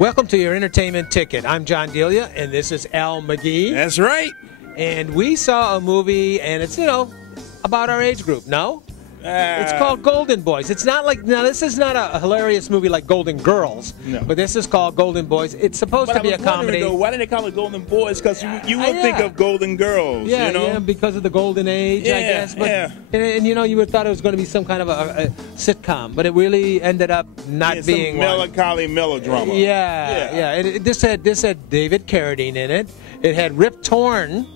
Welcome to your entertainment ticket. I'm John Delia, and this is Al McGee. That's right. And we saw a movie, and it's, about our age group, no? It's called Golden Boys. It's not like, now this is not a hilarious movie like Golden Girls, no. But this is called Golden Boys. It's supposed to be a comedy. Though, why did they call it Golden Boys? Because you would think of Golden Girls, Yeah, because of the golden age, I guess. But, and you would have thought it was going to be some kind of a sitcom, but it really ended up not being some melancholy melodrama. Yeah. This had David Carradine in it. It had Rip Torn.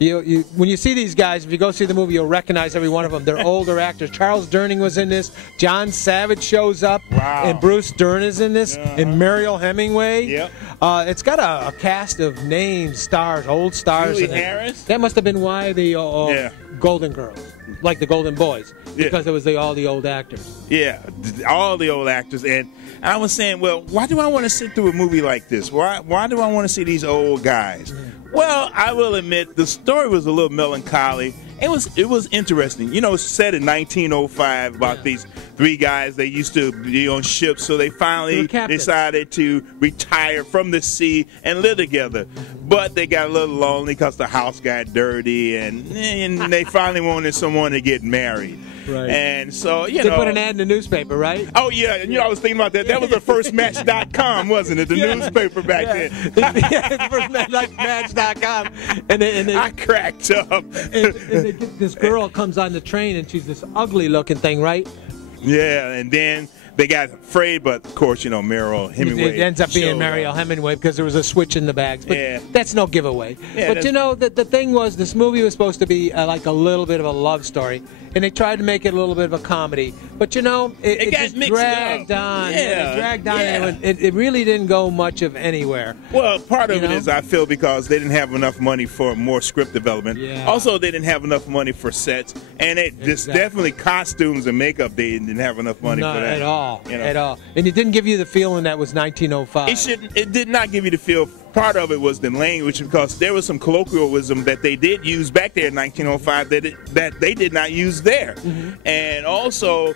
When you see these guys, if you go see the movie, you'll recognize every one of them. They're older actors. Charles Durning was in this. John Savage shows up. Wow. And Bruce Dern is in this. And Mariel Hemingway. Yep. It's got a cast of names, stars, old stars. Julie Harris. That must have been why the Golden Girls, like the Golden Boys, because it was all the old actors. Yeah, all the old actors. And I was saying, well, why do I want to sit through a movie like this? Why do I want to see these old guys? Yeah. Well, I will admit the story was a little melancholy. It was interesting. Set in 1905 about these three guys. They used to be on ships, so they finally decided to retire from the sea and live together. But they got a little lonely because the house got dirty, and they finally wanted someone to get married. Right. And so, they put an ad in the newspaper, right? Oh, yeah. And, I was thinking about that. That was the first Match.com, wasn't it? The newspaper back then. The first Match.com. And I cracked up. And this girl comes on the train, and she's this ugly-looking thing, right? Yeah, and then they got afraid, but of course, Mariel Hemingway. It ends up being Mariel Hemingway because there was a switch in the bags. But that's no giveaway. Yeah, but the thing was, this movie was supposed to be like a little bit of a love story, and they tried to make it a little bit of a comedy. But it just dragged on. Yeah, it dragged on. And it really didn't go much of anywhere. Well, part of it is, I feel, because they didn't have enough money for more script development. Yeah. Also, they didn't have enough money for sets, and definitely costumes and makeup. They didn't have enough money for that at all. At all. And it didn't give you the feeling that was 1905. It did not give you the feel. Part of it was the language, because there was some colloquialism that they did use back there in 1905 that they did not use there. Mm-hmm. And also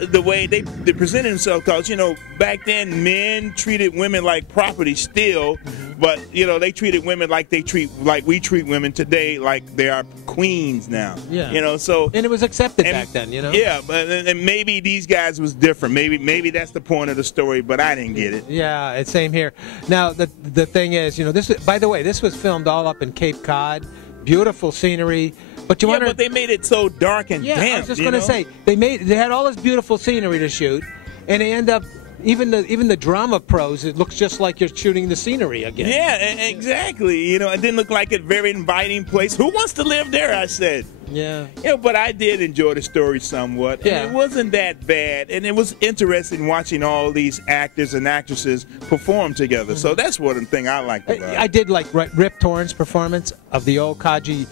the way they presented themselves, because back then men treated women like property still, but they treated women like we treat women today, like they are queens now. Yeah. And it was accepted back then. Yeah, but and maybe these guys was different. Maybe that's the point of the story, but I didn't get it. Yeah, it's same here. Now the thing is, this. By the way, this was filmed all up in Cape Cod. Beautiful scenery. But but they made it so dark and damp. I was just going to say, they had all this beautiful scenery to shoot, and they end up, even the drama prose, it looks just like you're shooting the scenery again. Yeah, exactly. It didn't look like a very inviting place. Who wants to live there, I said. Yeah. But I did enjoy the story somewhat. Yeah. And it wasn't that bad. And it was interesting watching all these actors and actresses perform together. So that's one thing I liked about it. I did like Rip Torn's performance of the old Kaji,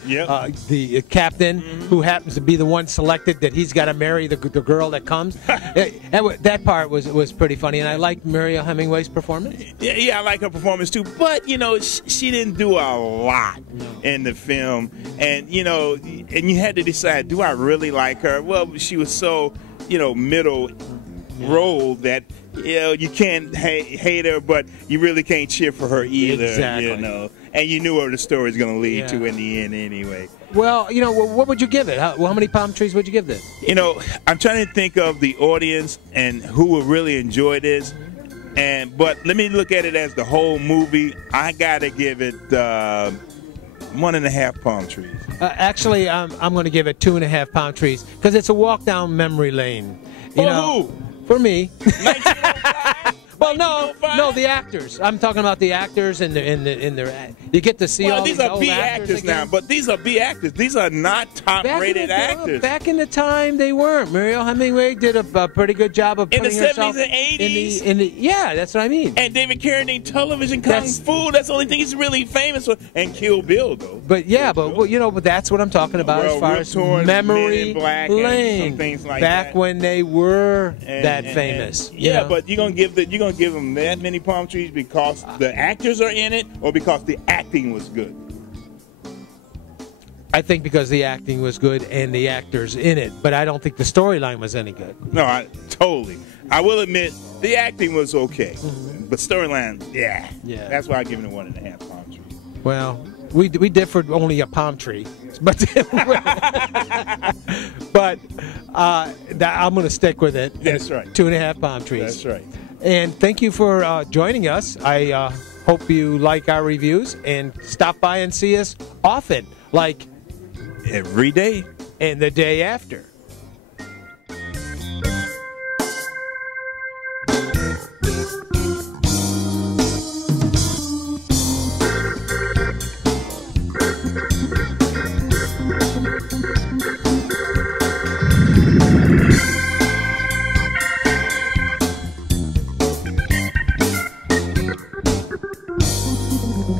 the captain, who happens to be the one selected that he's got to marry the girl that comes. That part was pretty funny. And I liked Mariel Hemingway's performance. Yeah, I like her performance too. But, she didn't do a lot in the film. And, and you had to decide, do I really like her? Well, she was so, middle role that, you can't hate her, but you really can't cheer for her either. Exactly. And you knew where the story was going to lead to in the end anyway. Well, what would you give it? How many palm trees would you give this? I'm trying to think of the audience and who would really enjoy this. But let me look at it as the whole movie. I got to give it 1.5 palm trees. Actually, I'm going to give it 2.5 palm trees because it's a walk down memory lane. Who? For me. 1905? Well, no, the actors. I'm talking about the actors and their. You get to see all these old B actors now, but these are B actors. These are not top-rated actors. Back in the time, they weren't. Mariel Hemingway did a pretty good job of putting herself in the 70s and 80s. Yeah, that's what I mean. And David Carradine, television, kung fu. That's the only thing he's really famous for. And Kill Bill, though. But but that's what I'm talking about as far as memory lane. Things like back when they were that famous. But you're gonna give them that many palm trees because the actors are in it, or because the acting was good? I think because the acting was good and the actors in it, but I don't think the storyline was any good. No, totally. I will admit the acting was okay, but storyline, yeah, that's why I give it a 1.5 palm tree. Well, we differed only a palm tree, but I'm going to stick with it. That's right. 2.5 palm trees. That's right. And thank you for joining us. I hope you like our reviews and stop by and see us often, like every day and the day after.